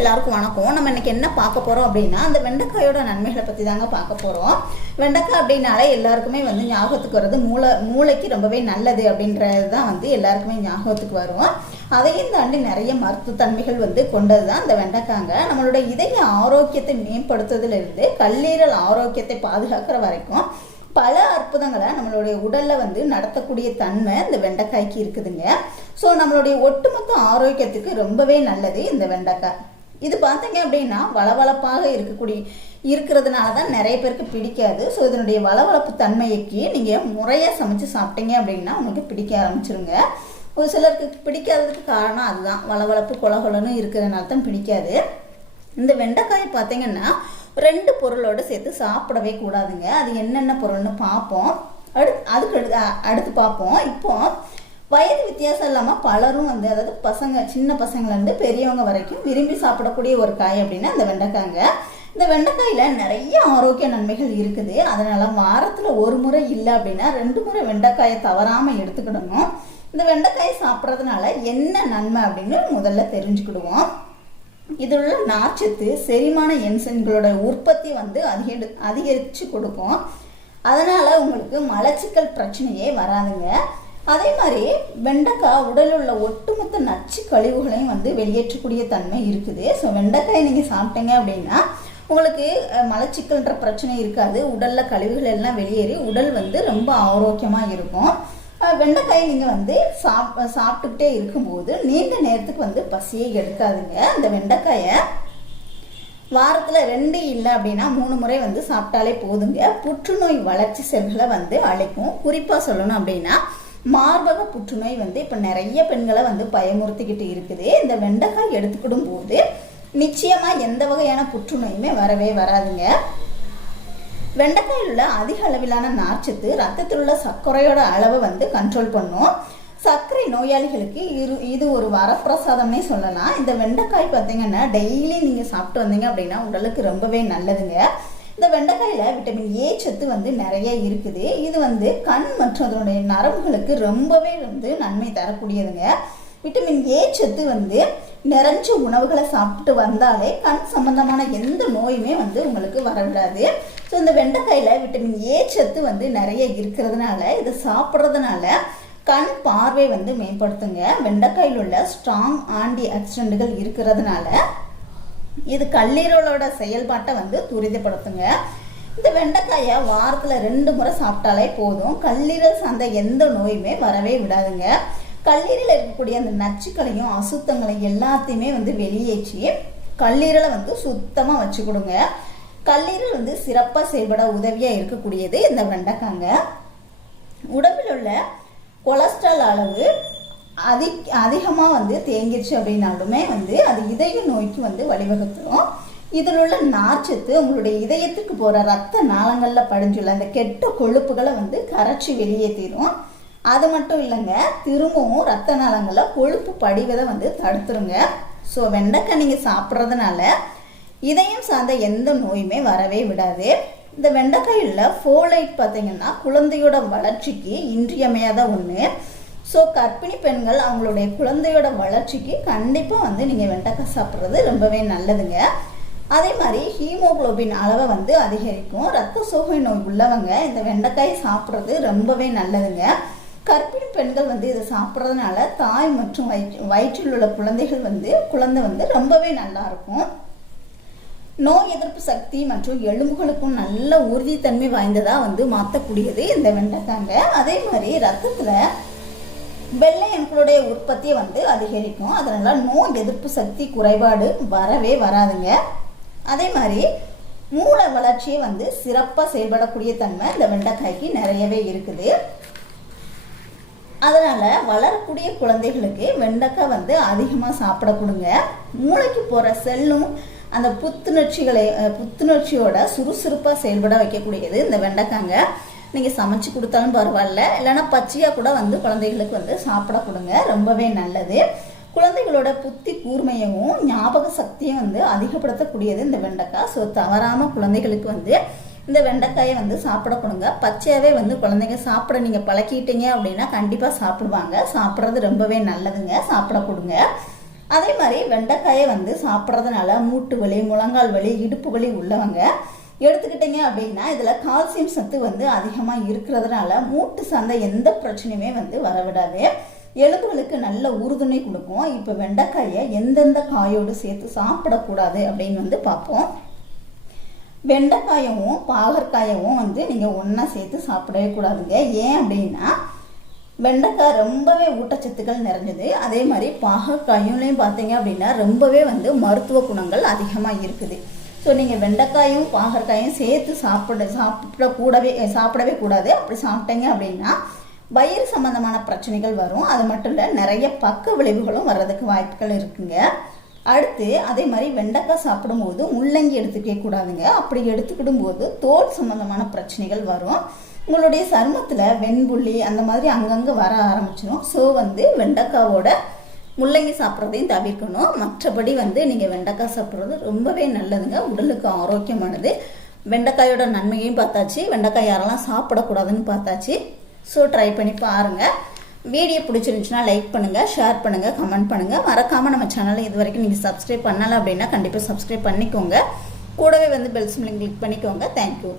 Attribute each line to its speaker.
Speaker 1: எல்லாருக்கும் வணக்கம். நம்ம இன்னைக்கு என்ன பார்க்க போறோம் அப்படின்னா அந்த வெண்டைக்காயோட நன்மைகளை பத்தி தாங்க பார்க்க போறோம். வெண்டைக்காய் அப்படின்னாலே எல்லாருக்குமே வந்து ஞாபகத்துக்கு வர்றது மூளை மூளைக்கு ரொம்பவே நல்லது அப்படின்றது தான் வந்து எல்லாருக்குமே ஞாபகத்துக்கு வரும். அதையும் தாண்டி நிறைய மருத்துவத்தன்மைகள் வந்து கொண்டது தான் இந்த வெண்டைக்காங்க. நம்மளோட இதய ஆரோக்கியத்தை மேம்படுத்துறதுல இருந்து கல்லீரல் ஆரோக்கியத்தை பாதுகாக்கிற வரைக்கும் பல அற்புதங்களை நம்மளுடைய உடலில் வந்து நடத்தக்கூடிய தன்மை இந்த வெண்டைக்காய்க்கு இருக்குதுங்க. ஸோ நம்மளுடைய ஒட்டுமொத்த ஆரோக்கியத்துக்கு ரொம்பவே நல்லது இந்த வெண்டைக்காய். இது பார்த்தீங்க அப்படின்னா வளவளப்பாக இருக்கக்கூடிய இருக்கிறதுனால தான் நிறைய பேருக்கு பிடிக்காது. ஸோ இதனுடைய வளவளப்பு தன்மைக்கு நீங்கள் முறையாக சமைச்சு சாப்பிட்டீங்க அப்படின்னா உங்களுக்கு பிடிக்க ஆரம்பிச்சிருங்க. ஒரு சிலருக்கு பிடிக்காததுக்கு காரணம் அதுதான். வளவளப்பு கொலகொலன்னு இருக்கிறதுனால தான் பிடிக்காது. இந்த வெண்டைக்காய் பார்த்தீங்கன்னா ரெண்டு பொருளோடு சேர்த்து சாப்பிடவே கூடாதுங்க. அது என்னென்ன பொருள்னு பார்ப்போம் அடுத்து அதுக்கு அடுத்து அடுத்து பார்ப்போம் இப்போ வயது வித்தியாசம் இல்லாமல் பலரும் வந்து அதாவது பசங்க சின்ன பசங்கள்லேருந்து பெரியவங்க வரைக்கும் விரும்பி சாப்பிடக்கூடிய ஒரு காய் அப்படின்னா இந்த வெண்டைக்காய்ங்க இந்த வெண்டைக்காயில் நிறைய ஆரோக்கிய நன்மைகள் இருக்குது. அதனால் வாரத்தில் ஒரு முறை இல்லை அப்படின்னா ரெண்டு முறை வெண்டைக்காயை தவறாமல் எடுத்துக்கிடணும். இந்த வெண்டைக்காயை சாப்பிட்றதுனால என்ன நன்மை அப்படின்னு முதல்ல தெரிஞ்சுக்கிடுவோம். இதில் உள்ள நார்ச்சத்து செரிமான என்சைம்களோட உற்பத்தி வந்து அதிகரி அதிகரித்து கொடுக்கும். அதனால் உங்களுக்கு மலச்சிக்கல் பிரச்சனையே வராதுங்க. அதே மாதிரி வெண்டைக்காய் உடலில் உள்ள ஒட்டுமொத்த நச்சு கழிவுகளையும் வந்து வெளியேற்றக்கூடிய தன்மை இருக்குது. ஸோ வெண்டைக்காயை நீங்கள் சாப்பிட்டீங்க அப்படின்னா உங்களுக்கு மலச்சிக்கல்ன்ற பிரச்சனை இருக்காது. உடலில் கழிவுகள் எல்லாம் வெளியேறி உடல் வந்து ரொம்ப ஆரோக்கியமாக இருக்கும். வெண்டைக்காயை நீங்கள் வந்து சாப் சாப்பிட்டுக்கிட்டே இருக்கும்போது நீண்ட நேரத்துக்கு வந்து பசியே எடுக்காதுங்க. அந்த வெண்டைக்காயை வாரத்தில் ரெண்டு இல்லை அப்படின்னா மூணு முறை வந்து சாப்பிட்டாலே போதுங்க. புற்றுநோய் வளர்ச்சி செல்களை வந்து அழைக்கும். குறிப்பாக சொல்லணும் அப்படின்னா மார்பக புற்றுநோய் வந்து இப்போ நிறைய பெண்களை வந்து பயமுறுத்திக்கிட்டு இருக்குது. இந்த வெண்டைக்காய் எடுத்துக்கிடும் போது நிச்சயமாக எந்த வகையான புற்றுநோயுமே வரவே வராதுங்க. வெண்டைக்காயில் உள்ள அதிக அளவிலான நார்ச்சத்து ரத்தத்தில் உள்ள சர்க்கரையோட அளவை வந்து கண்ட்ரோல் பண்ணும். சர்க்கரை நோயாளிகளுக்கு இரு இது ஒரு வரப்பிரசாதம்னே சொல்லலாம். இந்த வெண்டைக்காய் பார்த்தீங்கன்னா டெய்லி நீங்கள் சாப்பிட்டு வந்தீங்க அப்படின்னா உடலுக்கு ரொம்பவே நல்லதுங்க. இந்த வெண்டைக்காயில் விட்டமின் ஏ சத்து வந்து நிறைய இருக்குது. இது வந்து கண் மற்றும் அதனுடைய நரம்புகளுக்கு ரொம்பவே வந்து நன்மை தரக்கூடியதுங்க. விட்டமின் ஏ சத்து வந்து நிறைஞ்ச உணவுகளை சாப்பிட்டு வந்தாலே கண் சம்பந்தமான எந்த நோயுமே வந்து உங்களுக்கு வரவிடாது ஸோ இந்த வெண்டைக்காயில் விட்டமின் ஏ சத்து வந்து நிறைய இருக்கிறதுனால இதை சாப்பிட்றதுனால கண் பார்வை வந்து மேம்படுத்துங்க. வெண்டைக்காயில் உள்ள ஸ்ட்ராங் ஆன்டி ஆக்சிடென்ட்கள் இருக்கிறதுனால இது கல்லீரலோட செயல்பாட்டை வந்து துரிதப்படுத்துங்க. இந்த வெண்டைக்காயை வாரத்தில் ரெண்டு முறை சாப்பிட்டாலே போதும். கல்லீரல் சார்ந்த எந்த நோயுமே வரவே விடாதுங்க. கல்லீரலில் இருக்கக்கூடிய அந்த நச்சுக்களையும் அசுத்தங்களையும் எல்லாத்தையுமே வந்து வெளியேற்றி கல்லீரலை வந்து சுத்தமாக வச்சு கொடுங்க கல்லீரல் வந்து சிறப்பாக செயல்பட உதவியாக இருக்கக்கூடியது இந்த வெண்டைக்காங்க. உடம்பில் உள்ள கொலஸ்ட்ரால் அளவு அதி அதிகமாக வந்து தேங்கிருச்சு அப்படின்னாலுமே வந்து அது இதய நோய்க்கு வந்து வழிவகுத்துரும். இதில் உள்ள நார்ச்சத்து உங்களுடைய இதயத்துக்கு போகிற ரத்த நாளங்களில் படிஞ்சுள்ள அந்த கெட்ட கொழுப்புகளை வந்து கரைச்சி வெளியேற்றிடும் அது மட்டும் இல்லைங்க திரும்பவும் ரத்த நாளங்களில் கொழுப்பு படிவதை வந்து தடுத்துருங்க. ஸோ வெண்டைக்காய் நீங்கள் சாப்பிட்றதுனால இதயம் சார்ந்த எந்த நோயுமே வரவே விடாது. இந்த வெண்டைக்காயில் ஃபோலைட் பார்த்தீங்கன்னா குழந்தையோட வளர்ச்சிக்கு இன்றியமையாத ஒன்று ஸோ கர்ப்பிணி பெண்கள் அவங்களுடைய குழந்தையோட வளர்ச்சிக்கு கண்டிப்பாக வந்து நீங்கள் வெண்டைக்காய் சாப்பிட்றது ரொம்பவே நல்லதுங்க. அதே மாதிரி ஹீமோகுளோபின் அளவை வந்து அதிகரிக்கும். ரத்த சோகை நோய் உள்ளவங்க இந்த வெண்டைக்காய் சாப்பிட்றது ரொம்பவே நல்லதுங்க. கர்ப்பிணி பெண்கள் வந்து இதை சாப்பிட்றதுனால தாய் மற்றும் வயிற்று வயிற்றில் உள்ள குழந்தைகள் வந்து குழந்தை வந்து ரொம்பவே நல்லா இருக்கும். நோய் எதிர்ப்பு சக்தி மற்றும் எலும்புகளுக்கும் நல்ல உறுதித்தன்மை வாய்ந்ததாக வந்து மாற்றக்கூடியது இந்த வெண்டைக்காங்க. அதே மாதிரி ரத்தத்தில் வெள்ளை அணுக்களுடைய உற்பத்தியை வந்து அதிகரிக்கும். அதனால் நோய் எதிர்ப்பு சக்தி குறைபாடு வரவே வராதுங்க. அதே மாதிரி மூளை வளர்ச்சியை வந்து சிறப்பாக செயல்படக்கூடிய தன்மை இந்த வெண்டைக்காய்க்கு நிறையவே இருக்குது. அதனால் வளரக்கூடிய குழந்தைகளுக்கு வெண்டைக்காய் வந்து அதிகமாக சாப்பிட கொடுங்க. மூளைக்கு போகிற செல்லும் அந்த புத்துணர்ச்சிகளை புத்துணர்ச்சியோட சுறுசுறுப்பாக செயல்பட வைக்கக்கூடியது இந்த வெண்டைக்காங்க நீங்கள் சமைச்சு கொடுத்தாலும் பரவாயில்ல. இல்லைன்னா பச்சையாக கூட வந்து குழந்தைகளுக்கு வந்து சாப்பிட கொடுங்க. ரொம்பவே நல்லது. குழந்தைகளோட புத்தி கூர்மையவும் ஞாபக சக்தியும் வந்து அதிகப்படுத்தக்கூடியது இந்த வெண்டைக்காய். ஸோ தவறாமல் குழந்தைகளுக்கு வந்து இந்த வெண்டைக்காயை வந்து சாப்பிட கொடுங்க. பச்சையாகவே வந்து குழந்தைங்க சாப்பிட நீங்கள் பழக்கிட்டீங்க அப்படின்னா கண்டிப்பாக சாப்பிடுவாங்க. சாப்பிட்றது ரொம்பவே நல்லதுங்க. சாப்பிட கொடுங்க. அதே மாதிரி வெண்டைக்காயை வந்து சாப்பிட்றதுனால மூட்டு வலி முழங்கால் வலி இடுப்பு வலி உள்ளவங்க எடுத்துக்கிட்டீங்க அப்படின்னா இதில் கால்சியம் சத்து வந்து அதிகமாக இருக்கிறதுனால மூட்டு சார்ந்த எந்த பிரச்சனையுமே வந்து வரவிடாது. எலும்புகளுக்கு நல்ல உறுதுணை கொடுக்கும். இப்போ வெண்டைக்காயை எந்தெந்த காயோடு சேர்த்து சாப்பிடக்கூடாது அப்படின்னு வந்து பார்ப்போம். வெண்டைக்காயவும் பாகற்காயவும் வந்து நீங்கள் ஒன்றா சேர்த்து சாப்பிடவே கூடாதுங்க. ஏன் அப்படின்னா வெண்டைக்காய் ரொம்பவே ஊட்டச்சத்துக்கள் நிறைஞ்சது. அதே மாதிரி பாகற்காயும்லேயும் பார்த்தீங்க அப்படின்னா ரொம்பவே வந்து மருத்துவ குணங்கள் அதிகமாக இருக்குது. ஸோ நீங்கள் வெண்டைக்காயும் பாகற்காயும் சேர்த்து சாப்பிட சாப்பிட கூடவே சாப்பிடவே கூடாது. அப்படி சாப்பிட்டீங்க அப்படின்னா வயிறு சம்பந்தமான பிரச்சனைகள் வரும். அது மட்டும் இல்லை நிறைய பக்க விளைவுகளும் வர்றதுக்கு வாய்ப்புகள் இருக்குங்க. அடுத்து அதே மாதிரி வெண்டைக்காய் சாப்பிடும்போது முள்ளங்கி எடுத்துக்கே கூடாதுங்க. அப்படி எடுத்துக்கிடும் போது தோல் சம்பந்தமான பிரச்சனைகள் வரும். உங்களுடைய சருமத்தில் வெண்புள்ளி அந்த மாதிரி அங்கங்கே வர ஆரம்பிச்சிடும் ஸோ வந்து வெண்டைக்காவோட முள்ளங்கி சாப்பிட்றதையும் தவிர்க்கணும். மற்றபடி வந்து நீங்கள் வெண்டைக்காய் சாப்பிட்றது ரொம்பவே நல்லதுங்க. உடலுக்கு ஆரோக்கியமானது. வெண்டைக்காயோட நன்மையும் பார்த்தாச்சு. வெண்டைக்காய் யாரெல்லாம் சாப்பிடக்கூடாதுன்னு பார்த்தாச்சு. ஸோ ட்ரை பண்ணி பாருங்கள் வீடியோ பிடிச்சிருந்துச்சுன்னா லைக் பண்ணுங்கள் ஷேர் பண்ணுங்கள் கமெண்ட் பண்ணுங்கள் மறக்காமல் நம்ம சேனலை இது வரைக்கும் நீங்கள் சப்ஸ்கிரைப் பண்ணலை அப்படின்னா கண்டிப்பாக சப்ஸ்கிரைப் பண்ணிக்கோங்க. கூடவே வந்து பெல் சிம்லிங் கிளிக் பண்ணிக்கோங்க. Thank you